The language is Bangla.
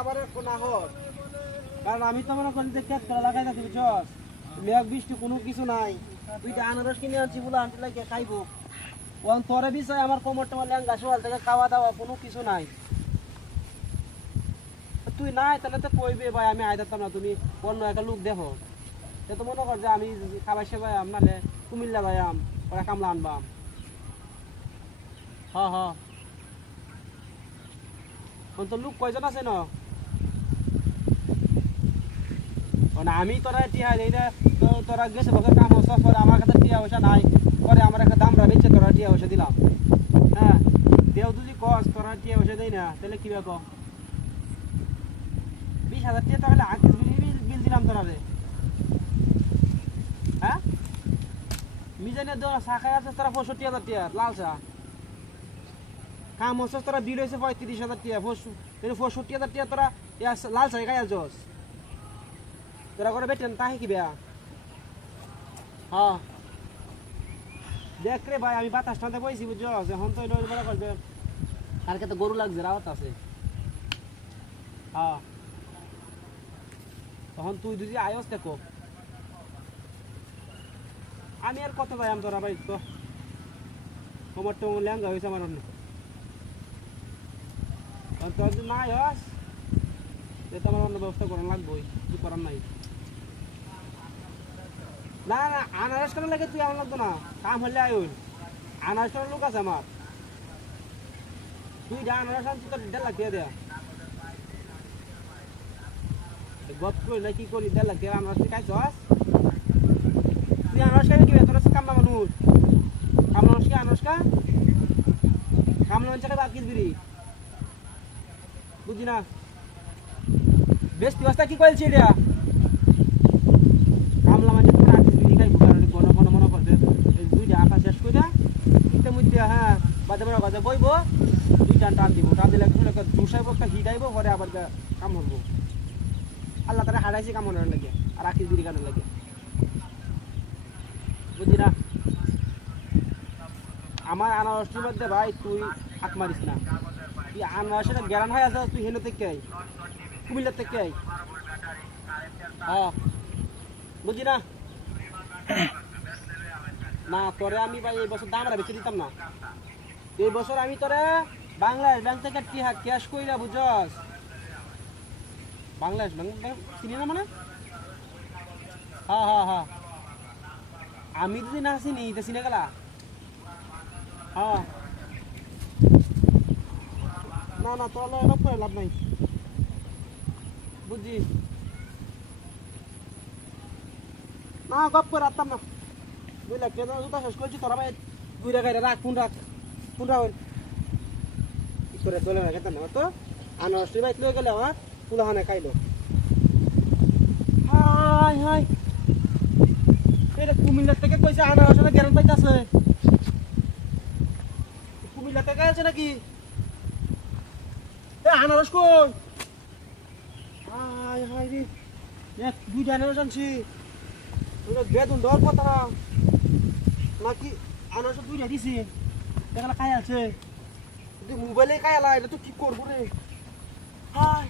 আবার না হোক, কারণ আমি তো মনে করি যে ক্ষেত করে লাগাই যাচ্ছি বুঝছস, মেঘ বৃষ্টি কোনো কিছু নাই, তুইটা আনারস কিনে আনছি বলে আনতে লাগে খাইবো, ওখান তোরে বিষয় আমার কোমর টোমর ল্যাঙ্গা সোয়াল থেকে খাওয়া দাওয়া কোনো কিছু নাই। তুই নাই তাহলে তো কইবে ভাই আমি আইতাম না, তুমি অন্য একটা লোক দেখো, সে তো মনে কর যে আমি খাবার সেবাই আম নাহলে কুমিল্লা যাইয়াম ওরা কামলা আনবাম। হ হ তোর লোক কয়জন আছে না? না আমি তোরা টিয়া দেই না, তো তোরা গেছে বকে কাম হচ্ছে পরে আমার কাছে টিয়া পয়সা নাই, পরে আমার একটা দামরা বেচে তোরা টিয়া পয়সা দিলাম। হ্যাঁ দেও যদি কস তোরা টিয়া পয়সা দেই না তাহলে কি বেক 20,000 টিয়া তাহলে আকিস বিল দিলাম তোরা রে। হ্যাঁ মিজানের দোয়া শাখায় আছে তোরা 65,000 টিয়া লাল চা কাম হচ্ছে, তোরা বিল হয়েছে 35,000 টিয়া 65,000 টিয়া তোরা লাল চা খাই আলছস, তোরা করে বেটেন তাহে কি বেয়া। হ্যাঁ দেখ রে ভাই আমি বাতাস টানতে বইছি বুঝছো, এখন তো মনে করবে কালকে তো গরু লাগছে রাওয়াত আছে। হ্যাঁ তখন তুই যদি আয়স দেখো আমি আর কত যাই তোরা ভাই, তো তোমার তো ল্যাঙ্গা হয়েছে আমার অন্য, তোর যদি না আয়স তো আমার অন্য ব্যবস্থা করার লাগবোই, কি করার নাই। না না আনারস করার লাগে তুই আমার লাগতো না, কাম হলে আয়ুন আনারস করার লোক আছে আমার, তুই যা আনারস আনছি তোর 1.5 লাখ দিয়ে দেয়া গপ করি না কি করি 1.5 লাখ দিয়ে আনারস তুই খাইছস, তুই আনারস খাইবি কি তোর কামলা মানুষ, কামলা মানুষ কি আনারস কা কামলা মানুষ খাইবা কিস বিড়ি বুঝি না, বেশ ব্যবস্থা কি করেছি এটা কামলা মানুষ তোর আকিস বিড়ি খাইবো, কারণ ঘন ঘন মনে করবে এই 2টা আটা শেষ করে ইতে মধ্যে হ্যাঁ বাদে মনে করবে বইবো 2টা টান দিব, টান দিলে একটা জুসাইব একটা হিট আইব, পরে আবার কাম হবো, আল্লাহ তারা হারাইছি কাম হওয়ার লাগে আর আকিস বিড়ি কাটার লাগে বুঝি না। আমার আনারসটির মধ্যে ভাই তুই হাত মারিস না, তুই আনারসের গ্যারান হয়ে আছে, তুই হেনে থেকে আই কুমিল্লার থেকে আই। হ্যাঁ বুঝি না, না তোরে আমি ভাই এই বছর দামরা বেঁচে দিতাম না, এই বছর আমি তোরে বাংলাদেশ ব্যাংক থেকে ক্যাশ করি না বুঝছস, বাংলাদেশ ব্যাংক চিনি না মানে। হ্যাঁ হ্যাঁ হ্যাঁ আমি যদি না চিনি তো চিনে গেলা। হ্যাঁ না না তাহলে এরকম করে লাভ নাই বুঝছি, না গপ করে রাখতাম না 2 লাখ টাকা জুতা শেষ করছি তোরা ভাই 2 টাকা রাখ ফোন রাখ কি করে চলে না খেতাম না তো আনারস ভাই লয়ে গেলে আমার পুলাহানে খাইলো। হাই হাই এটা কুমিল্লার থেকে কইছে আনারসের গ্যারান্টি পাইতাছে, কুমিল্লা থেকে আছে নাকি এ আনারস কই, হাই হাই রে এক 2টা আনারস আনছি, ওটা বেদুন ডর কথা নাকি আনারস 2টা দিছি এগুলা খাই আছে, মোবাইলে খাই আলা এটা তো কি করবো রে। হাই